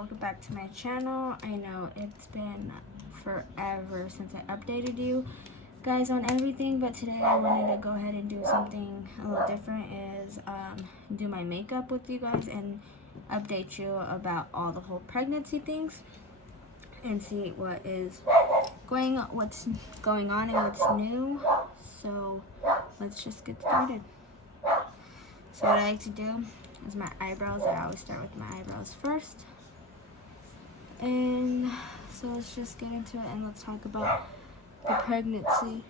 welcome back to my channel. I know it's been forever since I updated you guys on everything, but today I wanted to go ahead and do something a little different, is do my makeup with you guys and update you about all the whole pregnancy things and see what's going on and what's new. So let's just get started. So what I like to do is my eyebrows. I always start with my eyebrows first. And so let's just get into it and let's talk about the pregnancy.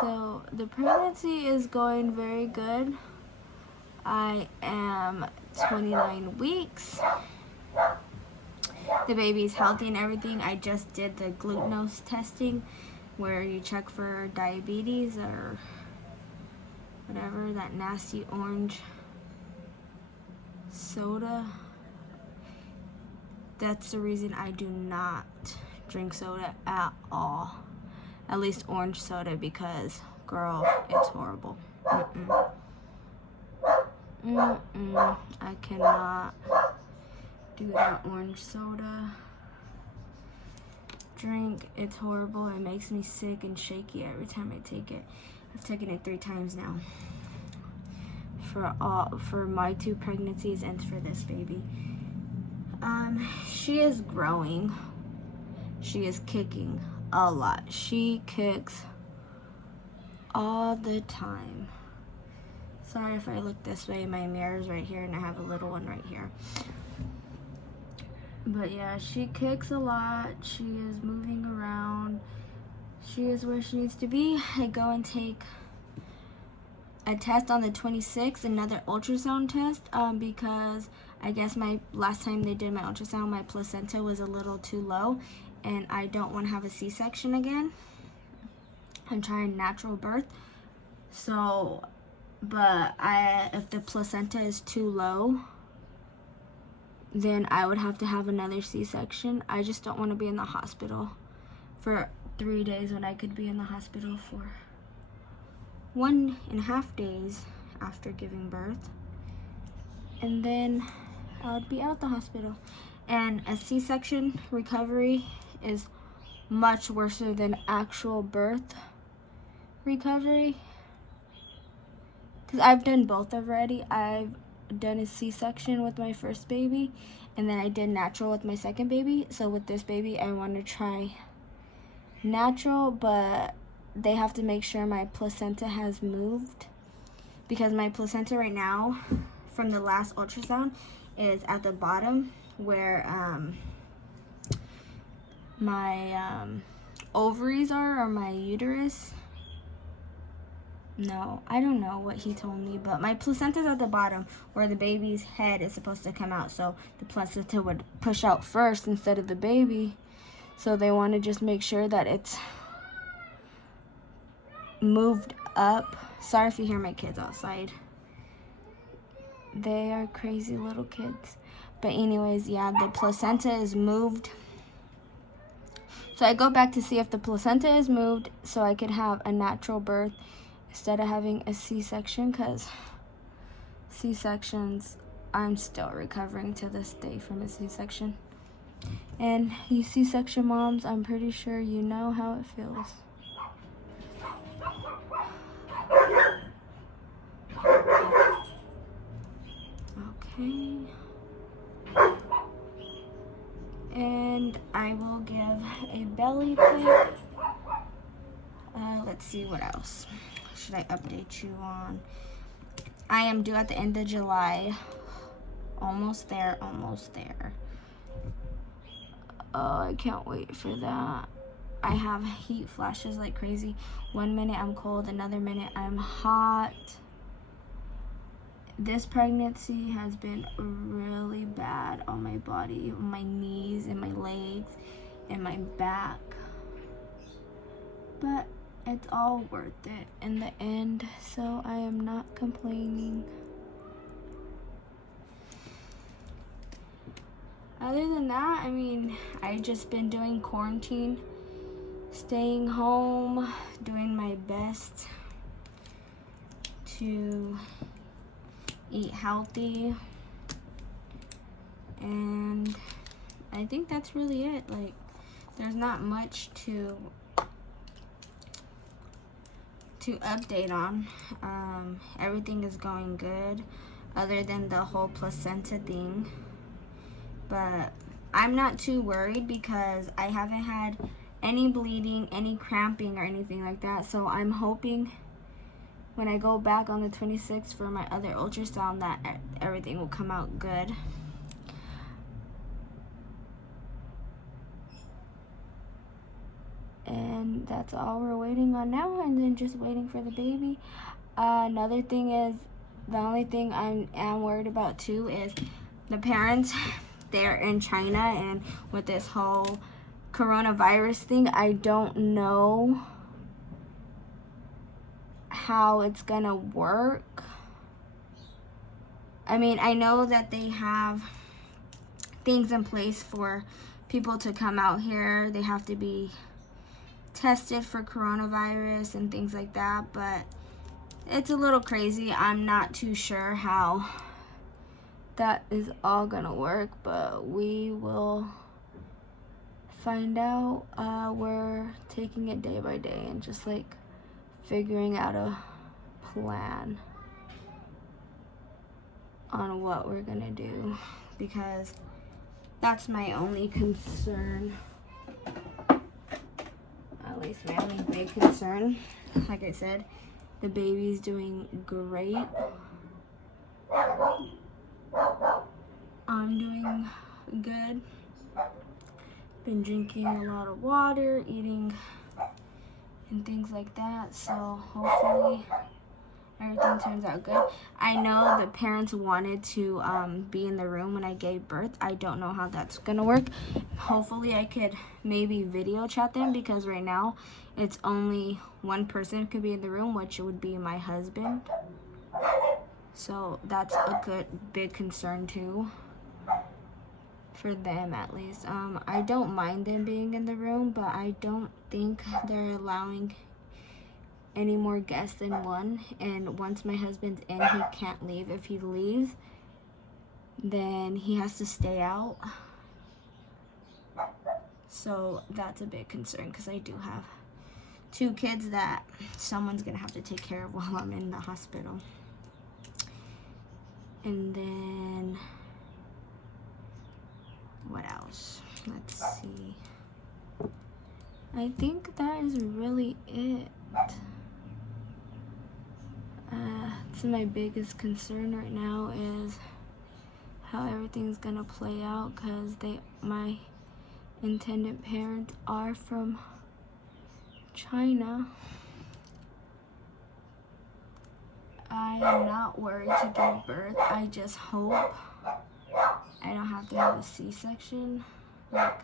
So the pregnancy is going very good. I am 29 weeks. The baby's healthy and everything. I just did the glucose testing where you check for diabetes or whatever, that nasty orange soda. That's the reason I do not drink soda at all. At least orange soda, because girl, it's horrible. I cannot do that orange soda drink. It's horrible. It makes me sick and shaky every time I take it. I've taken it 3 times now for my 2 pregnancies and for this baby. She is growing. She is kicking a lot. She kicks all the time. Sorry if I look this way. My mirror's right here and I have a little one right here. But yeah, she kicks a lot. She is moving around. She is where she needs to be. I go and take a test on the 26th, another ultrasound test, because I guess my last time they did my ultrasound, my placenta was a little too low and I don't want to have a C-section again. I'm trying natural birth. So, but if the placenta is too low, then I would have to have another C-section. I just don't want to be in the hospital for 3 days when I could be in the hospital for 1.5 days after giving birth. And then I would be out the hospital. And a C-section recovery is much worse than actual birth recovery. Because I've done both already. I've done a C-section with my first baby, and then I did natural with my second baby. So with this baby, I want to try natural, but they have to make sure my placenta has moved, because my placenta right now from the last ultrasound is at the bottom where my ovaries are, or my uterus. No, I don't know what he told me, but my placenta's at the bottom where the baby's head is supposed to come out, so the placenta would push out first instead of the baby. So they want to just make sure that it's moved up. Sorry if you hear my kids outside. They are crazy little kids. But anyways, yeah, the placenta is moved. So I go back to see if the placenta is moved so I could have a natural birth instead of having a C-section, because C-sections, I'm still recovering to this day from a C-section. And you C-section moms, I'm pretty sure you know how it feels. Okay. And I will give a belly pick. Let's see, what else should I update you on? I am due at the end of July. Almost there, almost there. Oh, I can't wait for that. I have heat flashes like crazy. 1 minute I'm cold, another minute I'm hot. This pregnancy has been really bad on my body, on my knees and my legs and my back. But it's all worth it in the end, so I am not complaining. Other than that, I mean, I've just been doing quarantine, staying home, doing my best to eat healthy, and I think that's really it. Like, there's not much to update on. Everything is going good other than the whole placenta thing. But I'm not too worried because I haven't had any bleeding, any cramping or anything like that. So I'm hoping when I go back on the 26th for my other ultrasound that everything will come out good. And that's all we're waiting on now, and then just waiting for the baby. Another thing is, the only thing I am worried about too is the parents. They're in China, and with this whole coronavirus thing, I don't know how it's gonna work. I mean, I know that they have things in place for people to come out here. They have to be tested for coronavirus and things like that, but it's a little crazy. I'm not too sure how that is all gonna work, but we will find out. We're taking it day by day and just like figuring out a plan on what we're gonna do, because that's my only concern. At least my only big concern. Like I said, the baby's doing great. I'm doing good. Been drinking a lot of water, eating and things like that. So hopefully everything turns out good. I know the parents wanted to be in the room when I gave birth. I don't know how that's gonna work. Hopefully I could maybe video chat them, because right now it's only one person could be in the room, which would be my husband. So that's a good big concern too, for them at least. I don't mind them being in the room, but I don't think they're allowing any more guests than one, and once my husband's in, he can't leave. If he leaves, then he has to stay out. So that's a big concern, because I do have 2 kids that someone's gonna have to take care of while I'm in the hospital. And then what else? Let's see. I think that is really it. So my biggest concern right now is how everything's gonna play out, because my intended parents are from China. I am not worried to give birth. I just hope I don't have to have a C-section. Like,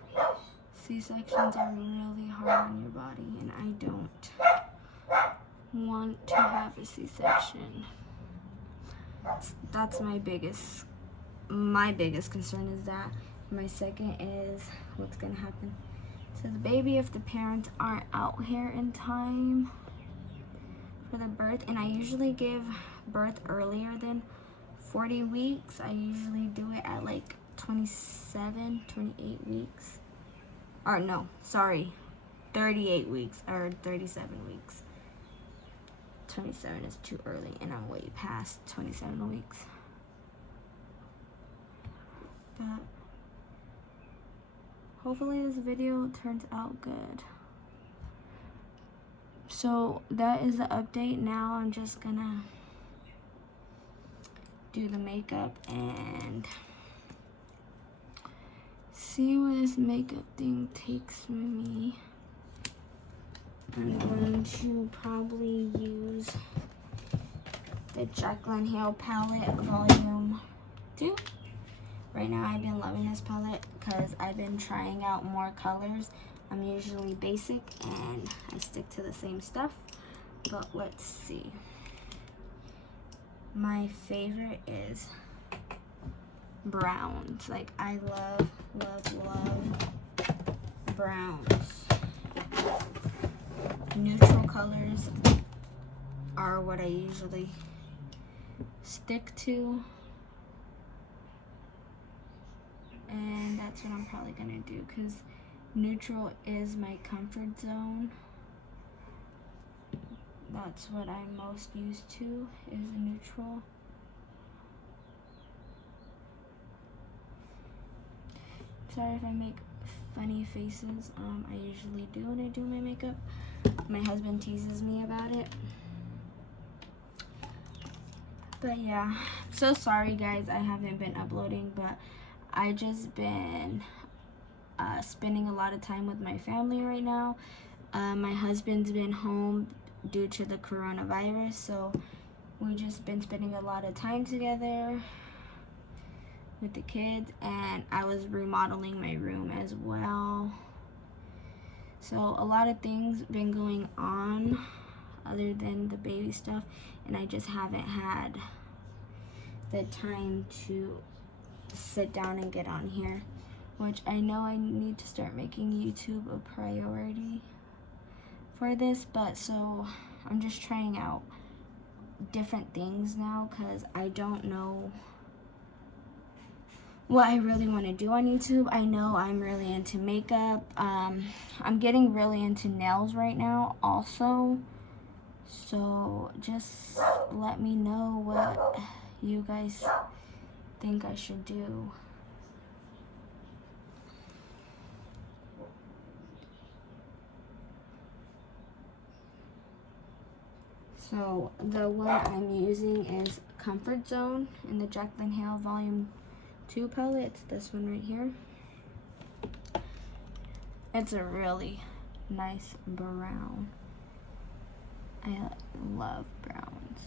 C-sections are really hard on your body, and I don't want to have a C-section. That's my biggest concern is that. My second is what's gonna happen to the baby if the parents aren't out here in time for the birth. And I usually give birth earlier than 40 weeks. I usually do it at like 27, 28 weeks. Or no, sorry, 38 weeks or 37 weeks. 27 is too early, and I'm way past 27 weeks. But hopefully this video turns out good. So that is the update. Now I'm just gonna do the makeup and see where this makeup thing takes me. I'm going to probably use the Jaclyn Hill palette volume 2. Right now I've been loving this palette because I've been trying out more colors. I'm usually basic and I stick to the same stuff, but let's see. My favorite is browns. Like, I love, love, love browns. Neutral colors are what I usually stick to. and that's what I'm probably gonna do because neutral is my comfort zone. That's what I'm most used to, is a neutral. Sorry if I make funny faces. I usually do when I do my makeup. My husband teases me about it. But yeah, so sorry guys, I haven't been uploading, but I just been spending a lot of time with my family right now. My husband's been home due to the coronavirus, so we just been spending a lot of time together with the kids, and I was remodeling my room as well. So a lot of things been going on other than the baby stuff, and I just haven't had the time to sit down and get on here, which I know I need to start making YouTube a priority for this, but so I'm just trying out different things now because I don't know what I really want to do on YouTube. I know I'm really into makeup. I'm getting really into nails right now also. So just let me know what you guys think I should do. So the one I'm using is Comfort Zone in the Jaclyn Hill Volume 2 palette. It's this one right here. It's a really nice brown. I love browns.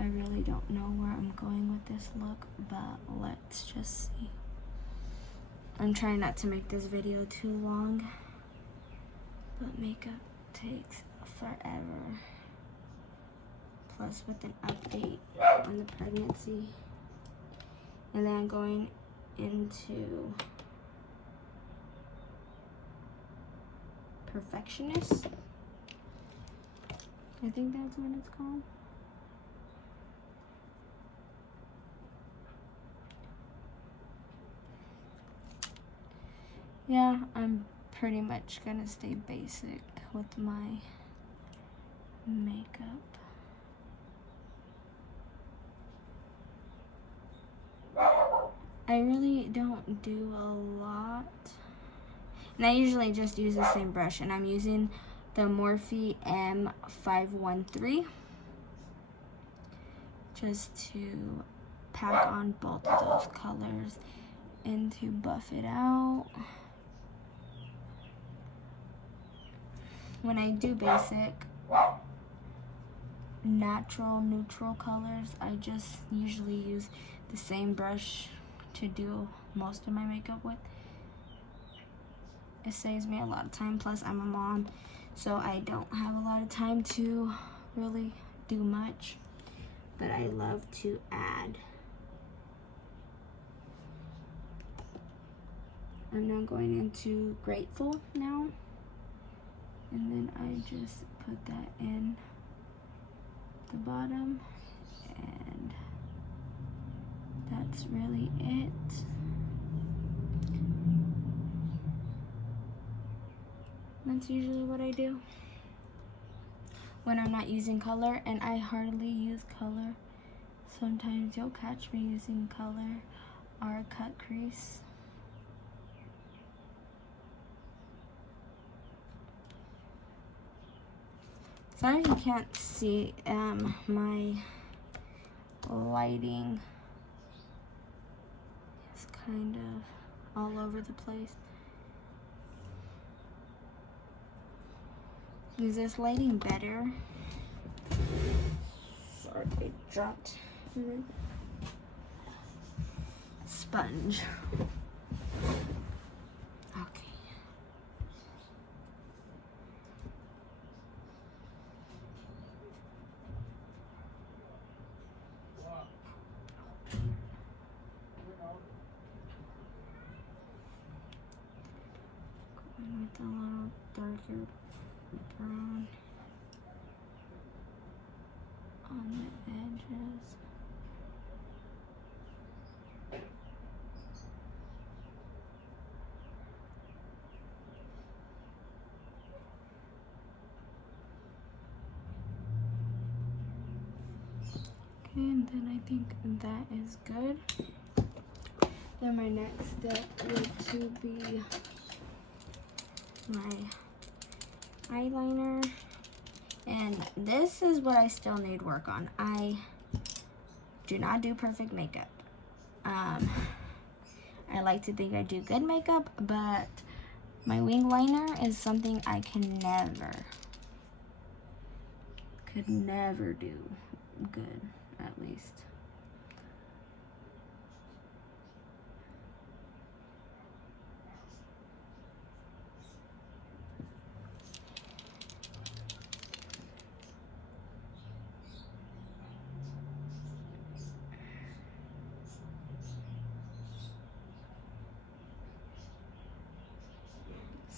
I really don't know where I'm going with this look, but let's just see. I'm trying not to make this video too long, but makeup takes forever. Plus with an update on the pregnancy. And then I'm going into Perfectionist. I think that's what it's called. Yeah, I'm pretty much gonna stay basic with my makeup. I really don't do a lot. And I usually just use the same brush, and I'm using the Morphe M513 just to pack on both of those colors and to buff it out. When I do basic, natural, neutral colors, I just usually use the same brush to do most of my makeup with. It saves me a lot of time, plus I'm a mom, so I don't have a lot of time to really do much, but I love to add. I'm now going into Grateful now, and then I just put that in the bottom, and that's really it. That's usually what I do when I'm not using color, and I hardly use color. Sometimes you'll catch me using color or cut crease. Sorry you can't see my lighting is kind of all over the place. Is this lighting better? Sorry, I dropped my sponge. Okay. Going with a little darker brown on the edges. and then I think that is good. Then my next step would to be my eyeliner, and this is what I still need work on. I do not do perfect makeup. I like to think I do good makeup, but my wing liner is something I could never do good, at least.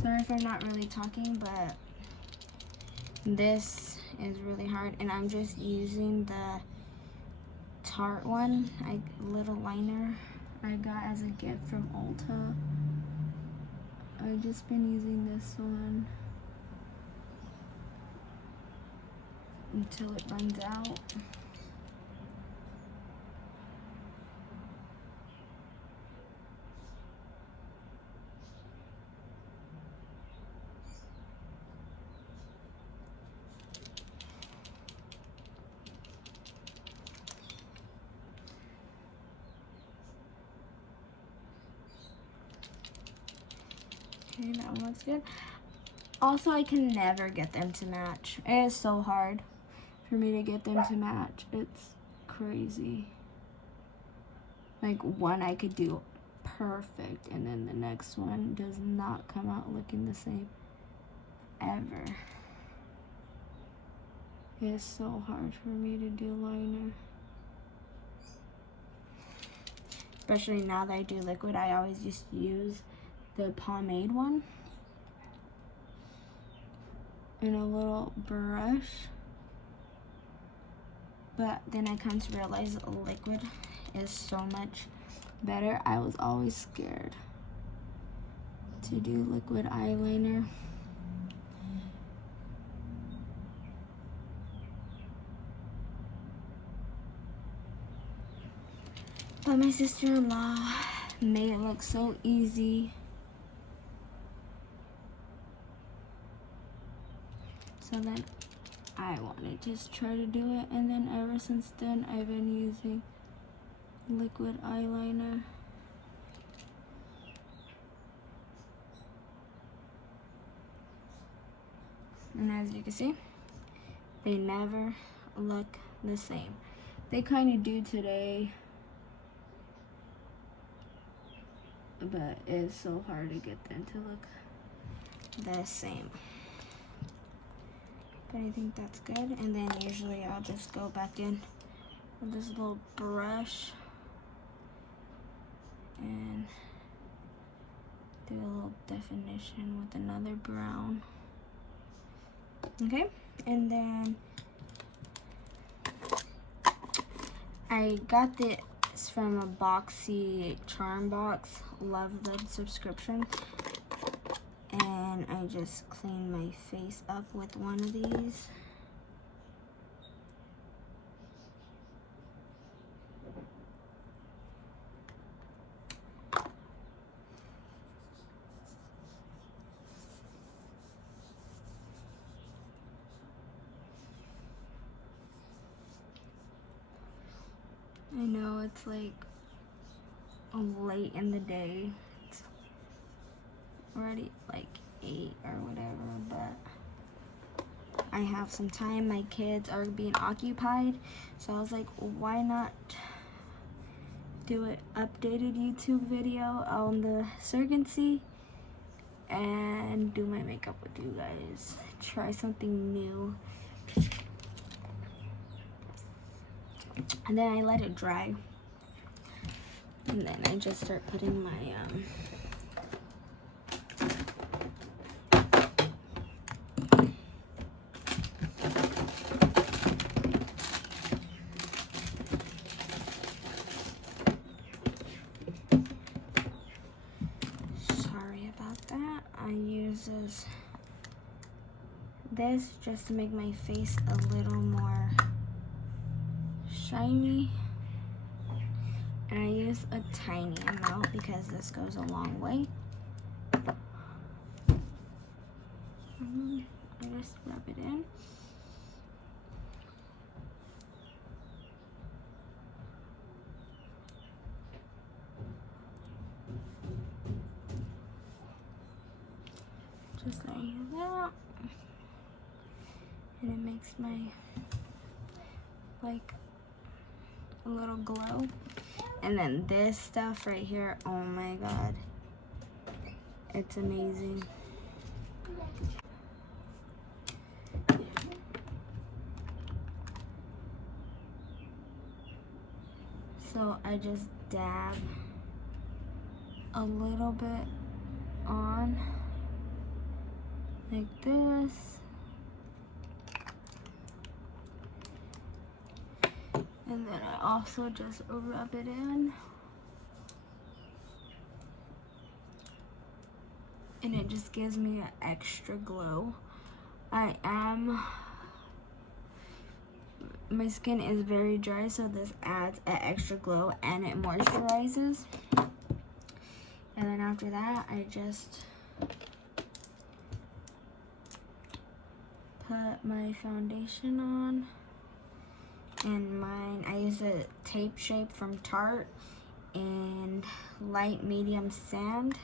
Sorry if I'm not really talking, but this is really hard, and I'm just using the Tarte one, little liner I got as a gift from Ulta. I've just been using this one until it runs out. Okay, that one looks good. Also, I can never get them to match. It is so hard for me to get them to match. It's crazy. Like, one I could do perfect, and then the next one does not come out looking the same ever. It is so hard for me to do liner. Especially now that I do liquid, I always just use the pomade one and a little brush. But then I come to realize liquid is so much better. I was always scared to do liquid eyeliner. But my sister-in-law made it look so easy. So then I wanted to just try to do it, and then ever since then I've been using liquid eyeliner. And as you can see, they never look the same. They kind of do today, but it's so hard to get them to look the same. But I think that's good. And then usually I'll just go back in with this little brush and do a little definition with another brown. Okay, and then I got this from a Boxy Charm Box. Love the subscription. And I just clean my face up with one of these. I know it's like late in the day. It's already like 8 or whatever, but I have some time. My kids are being occupied, so I was like, why not do an updated YouTube video on the Surgency and do my makeup with you guys. Try something new. And then I let it dry. And then I just start putting my sorry about that. I use this just to make my face a little more shiny. And I use a tiny amount because this goes a long way. I just rub it in. Just like that. And it makes my, like, a little glow. And then this stuff right here, oh my god. It's amazing. So I just dab a little bit on like this. And then I also just rub it in. And it just gives me an extra glow. My skin is very dry, so this adds an extra glow and it moisturizes. And then after that, I just put my foundation on. And mine, I use a tape shape from Tarte and light medium sand.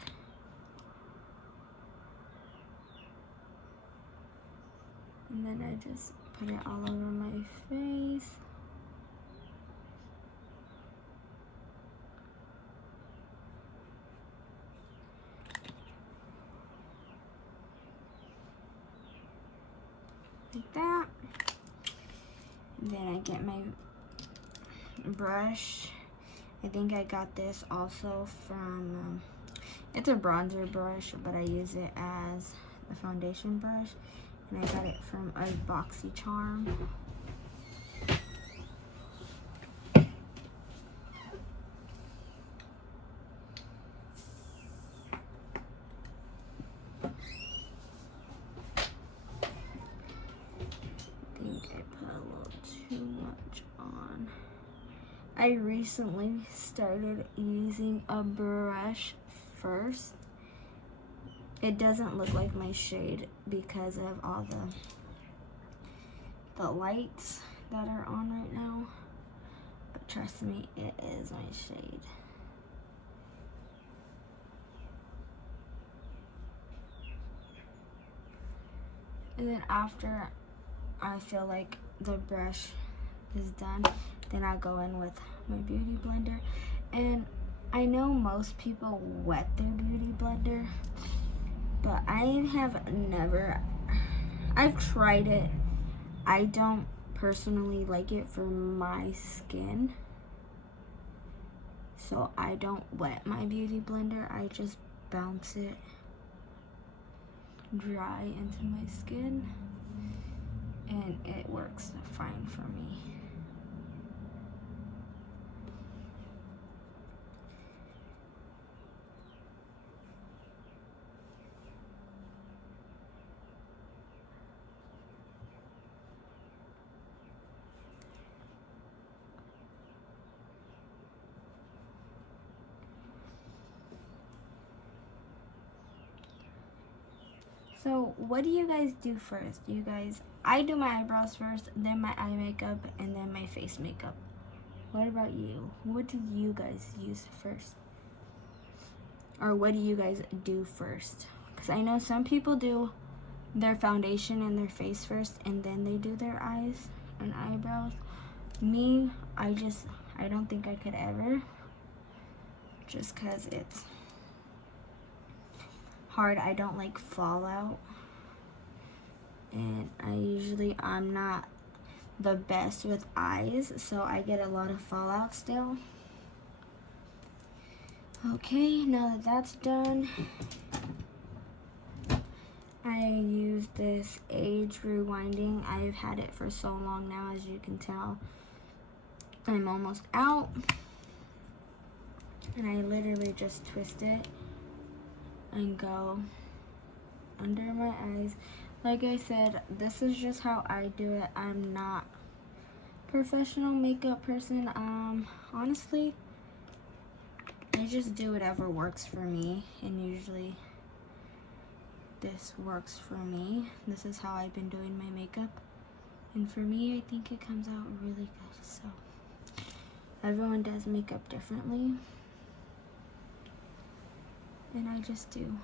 And then I just put it all over my face. Like that. And then I get my brush. I think I got this also from, it's a bronzer brush, but I use it as a foundation brush. And I got it from a BoxyCharm. I think I put a little too much on. I recently started using a brush first. It doesn't look like my shade because of all the lights that are on right now. But trust me, it is my shade. And then after I feel like the brush is done, then I'll go in with my beauty blender. And I know most people wet their beauty blender, but I have never, I've tried it. I don't personally like it for my skin. So I don't wet my beauty blender. I just bounce it dry into my skin. And it works fine for me. So what do you guys do first? I do my eyebrows first, then my eye makeup, and then my face makeup. What about you? What do you guys use first? Or what do you guys do first? Because I know some people do their foundation and their face first, and then they do their eyes and eyebrows. Me, I don't think I could ever. Just because it's hard. I don't like fallout. And I'm not the best with eyes, so I get a lot of fallout still. Okay, now that that's done, I use this Age Rewinding. I've had it for so long now, as you can tell. I'm almost out. And I literally just twist it and go under my eyes. Like I said, this is just how I do it. I'm not professional makeup person. Honestly, I just do whatever works for me, and usually this works for me. This is how I've been doing my makeup, and for me, I think it comes out really good. So everyone does makeup differently, and I just do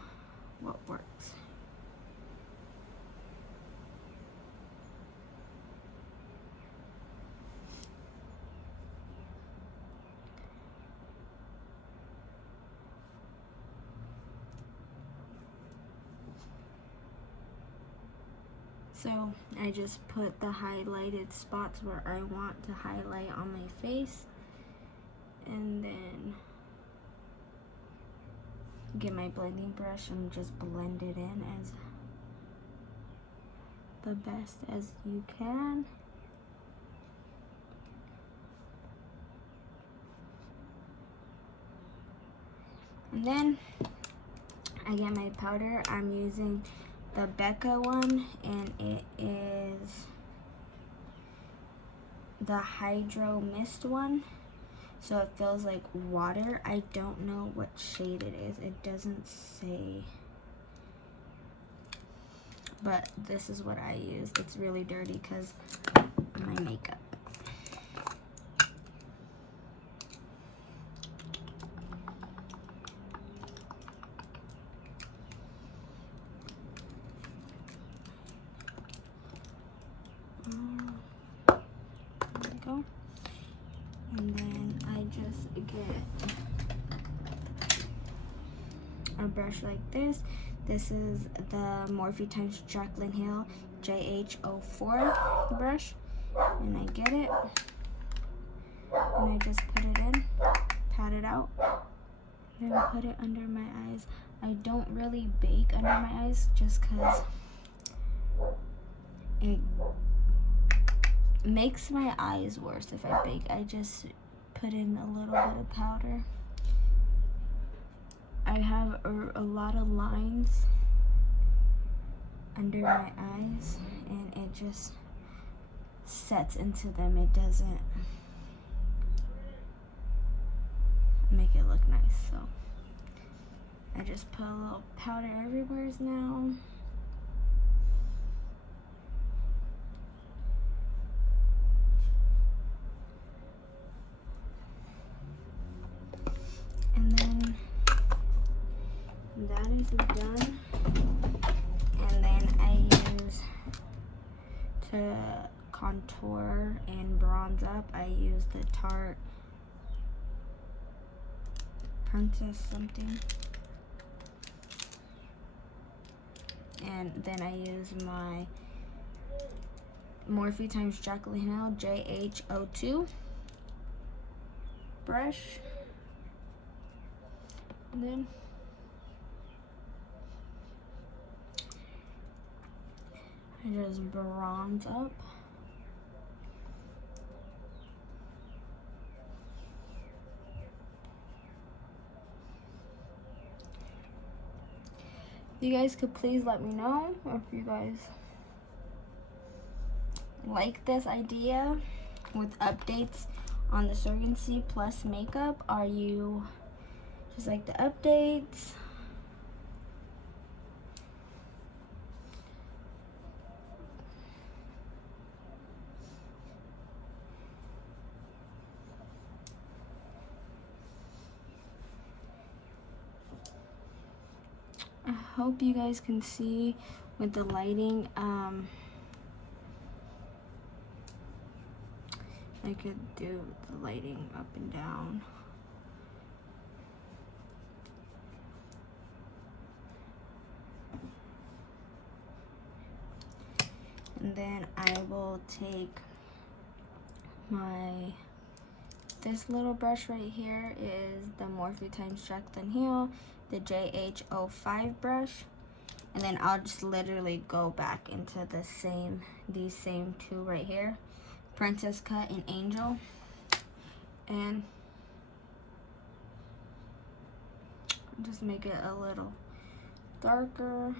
what works. So I just put the highlighted spots where I want to highlight on my face, and then get my blending brush and just blend it in as the best as you can. And then I get my powder. I'm using the Becca one, and it is the Hydro Mist one. So it feels like water. I don't know what shade it is. It doesn't say. But this is what I use. It's really dirty because my makeup. There we go. And then I just get a brush like this. This is the Morphe x Jaclyn Hill JH04 brush. And I get it. And I just put it in, pat it out, then put it under my eyes. I don't really bake under my eyes just because it makes my eyes worse if I bake. I just put in a little bit of powder. I have a lot of lines under my eyes, and it just sets into them. It doesn't make it look nice. So I just put a little powder everywhere now. And then that is done. And then I use, to contour and bronze up, I use the Tarte Princess something. And then I use my Morphe x Jaclyn Hill JH02 brush. And then I just bronze up. You guys could please let me know if you guys like this idea with updates on the Surgency Plus makeup. Are you just like the updates? I hope you guys can see with the lighting. I could do the lighting up and down. And then I will take this little brush right here is the Morphe x Jaclyn Hill, the JH05 brush. And then I'll just literally go back into these same two right here, Princess Cut and Angel. And just make it a little darker.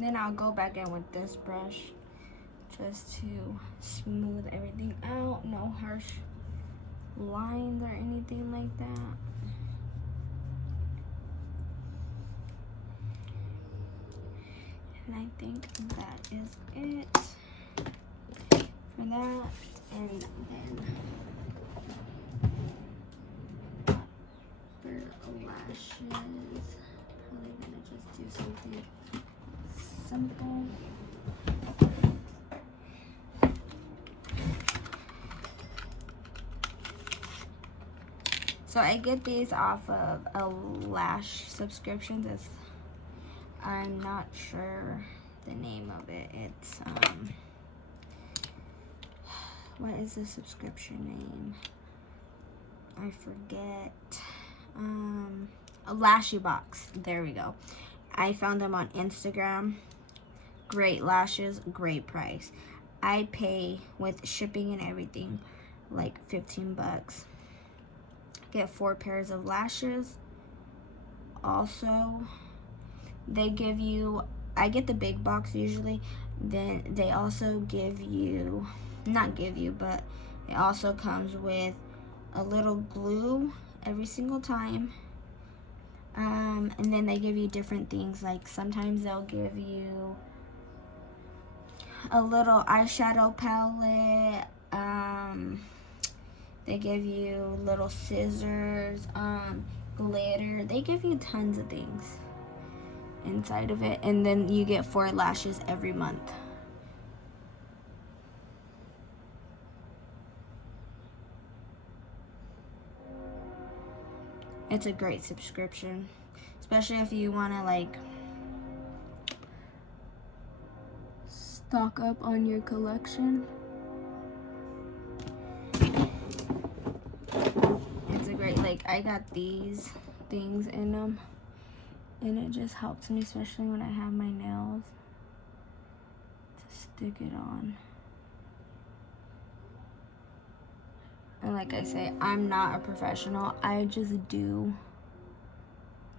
And then I'll go back in with this brush just to smooth everything out. No harsh lines or anything like that. And I think that is it for that. And then for lashes, probably gonna just do something simple. So I get these off of a lash subscriptions. I'm not sure the name of it. It's what is the subscription name? I forget. A Lashy Box. There we go. I found them on Instagram. Great lashes, great price. I pay with shipping and everything like 15 bucks. Get 4 pairs of lashes. Also, they give you, I get the big box usually, then they also give you, not give you, but it also comes with a little glue every single time. And then they give you different things, like sometimes they'll give you a little eyeshadow palette, they give you little scissors, glitter. They give you tons of things inside of it, and then you get 4 lashes every month. It's a great subscription, especially if you want to like stock up on your collection. It's a great, like, I got these things in them, and it just helps me, especially when I have my nails, to stick it on. And like I say, I'm not a professional. I just do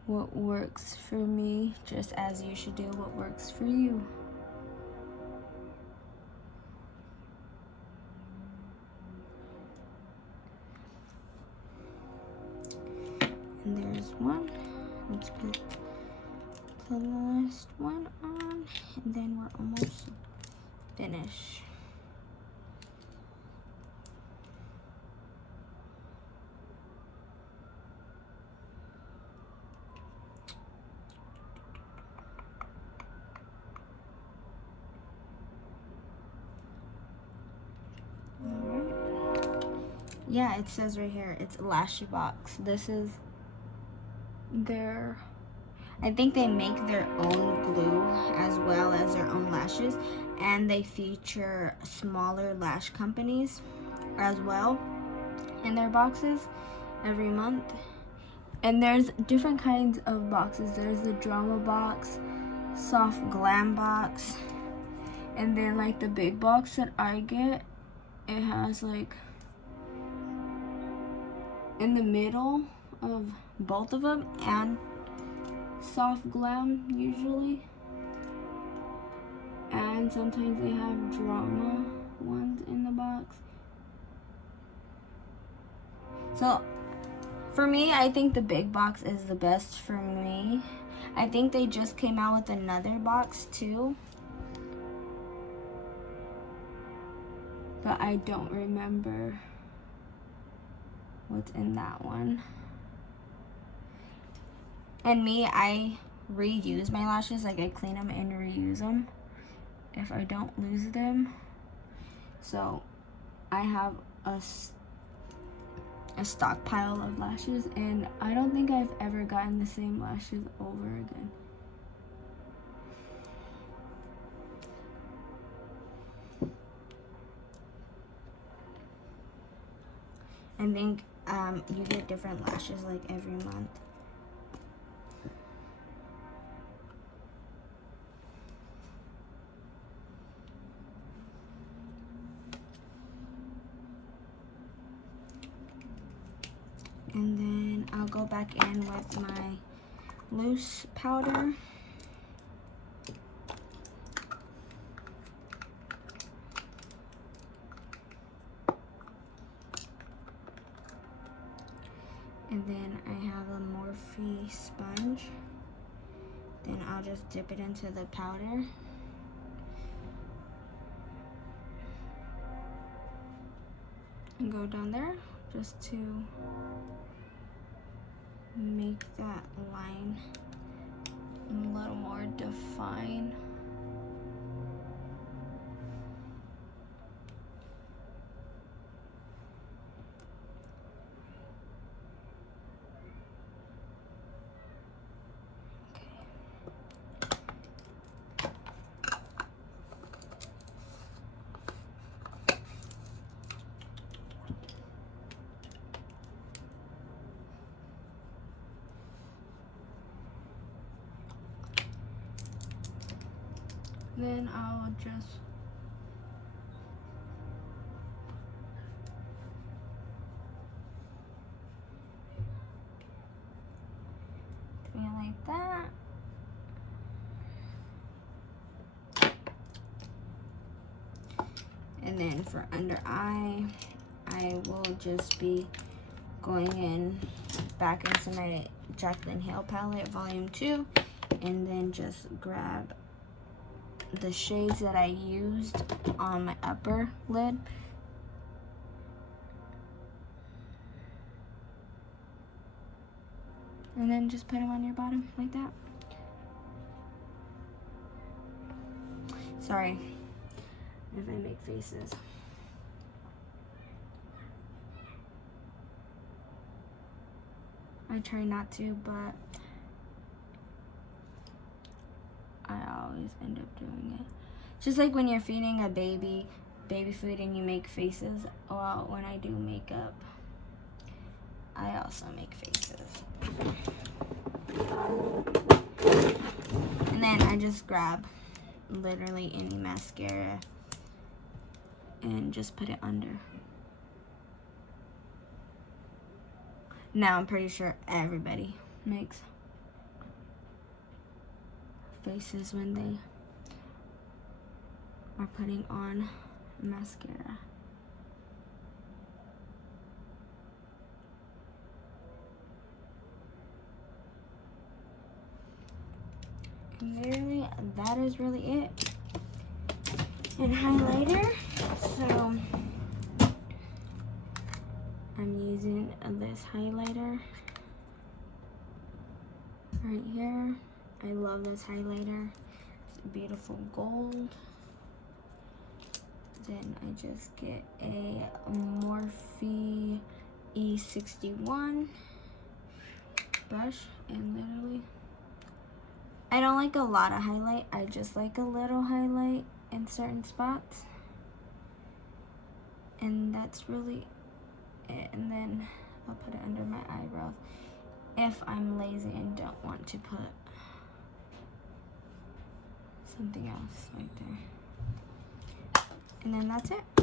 what works for me, just as you should do what works for you. And there's one. Let's put the last one on, and then we're almost finished. Yeah, it says right here, it's Lashy Box. This is their, I think they make their own glue as well as their own lashes, and they feature smaller lash companies as well in their boxes every month. And there's different kinds of boxes. There's the drama box, soft glam box, and then like the big box that I get, it has like in the middle of both of them and soft glam usually, and sometimes they have drama ones in the box. So for me, I think the big box is the best for me. I think they just came out with another box too, but I don't remember what's in that one. And me, I reuse my lashes, like I clean them and reuse them if I don't lose them. So I have a stockpile of lashes, and I don't think I've ever gotten the same lashes over again. I think you get different lashes like every month. And then I'll go back in with my loose powder. have a Morphe sponge. Then I'll just dip it into the powder. And go down there just to make that line a little more defined. Then I'll just do it like that. And then for under eye, I will just be going in back into my Jaclyn Hill palette, volume 2, and then just grab the shades that I used on my upper lid. And then just put them on your bottom like that. Sorry if I make faces. I try not to, but I always end up doing it. Just like when you're feeding a baby food and you make faces. Well, when I do makeup, I also make faces. And then I just grab literally any mascara and just put it under. Now I'm pretty sure everybody makes faces when they are putting on mascara. And literally, that is really it. And highlighter, so I'm using this highlighter right here. I love this highlighter. It's beautiful gold. Then I just get a Morphe E61 brush, and literally, I don't like a lot of highlight. I just like a little highlight in certain spots. And that's really it. And then I'll put it under my eyebrows if I'm lazy and don't want to put something else right there. And then that's it.